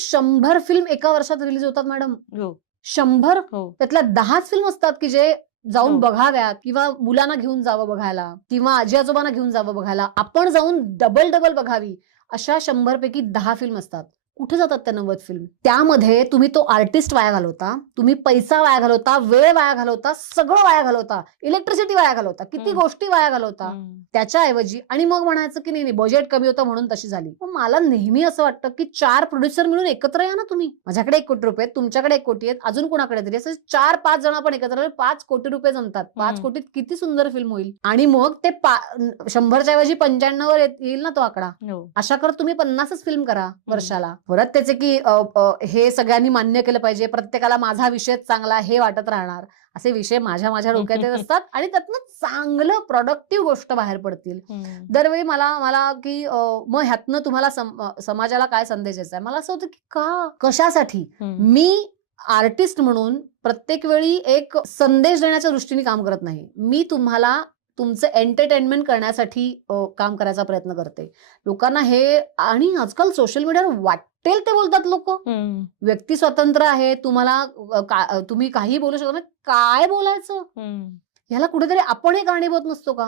100 film एका वर्षात release होतात मॅडम. हो 100 हो त्यातल्या 10च फिल्म असतात की जे जाऊन हो. बघाव्यात किंवा मुलांना घेऊन जावं बघायला किंवा आजी आजोबांना घेऊन जावं बघायला. आपण जाऊन डबल बघावी. अशा 100 पैकी 10 फिल्म असतात. कुठे जातात त्या 90 फिल्म? त्यामध्ये तुम्ही तो आर्टिस्ट वाया घालवता, तुम्ही पैसा वाया घालवता, वेळ वाया घालवता, सगळं वाया घालवता, इलेक्ट्रिसिटी वाया घालवता, किती हम्म, गोष्टी वाया घालवता. हम्म. त्याच्याऐवजी आणि मग म्हणायचं की नाही बजेट कमी होतं म्हणून तशी झाली. मग मला नेहमी असं वाटतं की 4 प्रोड्युसर मिळून एकत्र या ना तुम्ही. माझ्याकडे 1 कोटी रुपये आहेत, तुमच्याकडे 1 कोटी आहेत, अजून कोणाकडे तरी असं 4-5 जण आपण एकत्र आले 5 कोटी रुपये जमतात. 5 कोटीत किती सुंदर फिल्म होईल आणि मग ते 100च्या ऐवजी 95 वर येईल ना तो आकडा. हो. अशा करत तुम्ही 50च फिल्म करा वर्षाला. परत त्याचे की हे सगळ्यांनी मान्य केलं पाहिजे, प्रत्येकाला माझा विषयच चांगला हे वाटत राहणार. असे विषय माझ्या डोक्यात येत असतात आणि त्यातनं चांगलं प्रोडक्टिव्ह गोष्ट बाहेर पडतील. हम्म. दरवेळी मला की मग ह्यातनं तुम्हाला समाजाला काय संदेश द्यायचा आहे? मला असं होतं की कशासाठी? हम्म. मी आर्टिस्ट म्हणून प्रत्येक वेळी एक संदेश देण्याच्या दृष्टीने काम करत नाही. मी तुम्हाला तुमचं एंटरटेनमेंट करण्यासाठी काम करायचा प्रयत्न करते. लोकांना हे आणि आजकाल सोशल मीडियावर वाटेल ते बोलतात लोक. हम्म. व्यक्ती स्वतंत्र आहे. तुम्हाला तुम्ही काही बोलू शकता. काय बोलायचं? हम्म. ह्याला कुठेतरी आपणही कारणीभूत नसतो का?